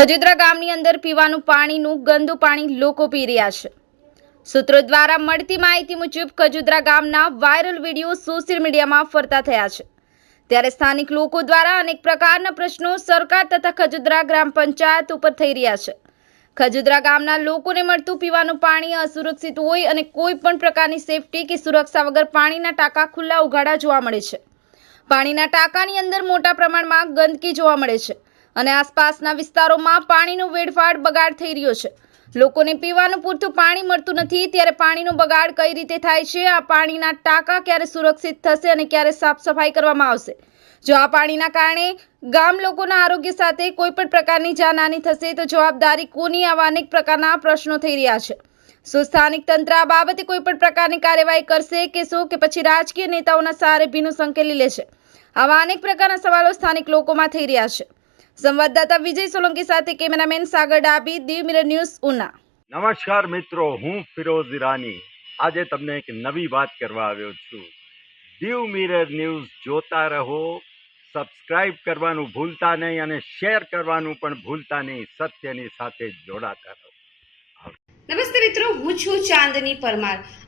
ખજુદરા ગામની અંદર પીવાનું પાણીનું ગંદુ પાણી લોકો પી રહ્યા છે. સૂત્રો દ્વારા મળતી માહિતી મુજબ ખજુદરા ગામના વાયરલ વીડિયો સોશિયલ મીડિયામાં ફરતા થયા છે. ત્યારે સ્થાનિક લોકો દ્વારા અનેક પ્રકારના પ્રશ્નો સરકાર તથા ખજુદરા ગ્રામ પંચાયત ઉપર થઈ રહ્યા છે. ખજુદરા ગામના લોકોને મળતું પીવાનું પાણી અસુરક્ષિત હોય અને કોઈ પણ પ્રકારની સેફટી કે સુરક્ષા વગર પાણીના ટાંકા ખુલ્લા ઉઘાડા જોવા મળે છે. પાણીના ટાંકાની અંદર મોટા પ્રમાણમાં ગંદકી જોવા મળે છે. અને આસપાસના વિસ્તારોમાં પાણીનો વેડફાટ બગાડ થઈ રહ્યો છે. લોકોને પીવાનું પૂરતું પાણી મળતું નથી, ત્યારે પાણીનો બગાડ કઈ રીતે થાય છે? આ પાણીના ટાંકા ક્યારે સુરક્ષિત થશે અને ક્યારે સાફ સફાઈ કરવામાં આવશે? જો આ પાણીના કારણે ગામ લોકોના આરોગ્ય સાથે કોઈ પણ પ્રકારની જાનહાની થશે, તો જવાબદારી કોની? આવા અનેક પ્રકારના પ્રશ્નો થઈ રહ્યા છે. શું સ્થાનિક તંત્ર આ બાબતે કોઈ પણ પ્રકારની કાર્યવાહી કરશે, કે શું? કે પછી રાજકીય નેતાઓના સહારે ભીનું સંકેલી લેશે આવા અનેક પ્રકારના સવાલો સ્થાનિક લોકોમાં થઈ રહ્યા છે. સંવાદદાતા વિજય સોલંકી સાથે કેમેરામેન સાગર ડાબી દીવ મિરર ન્યૂઝ ઉના. નમસ્કાર મિત્રો હું ફિરોઝ ઈરાની. આજે તમને એક નવી વાત કરવા આવ્યો છું. દીવ મિરર ન્યૂઝ જોતા રહો સબસ્ક્રાઇબ કરવાનું ભૂલતા નહીં અને શેર કરવાનું પણ ભૂલતા નહીં સત્યની સાથે જોડાતા રહો. નમસ્તે મિત્રો હું છું ચાંદની પરમાર.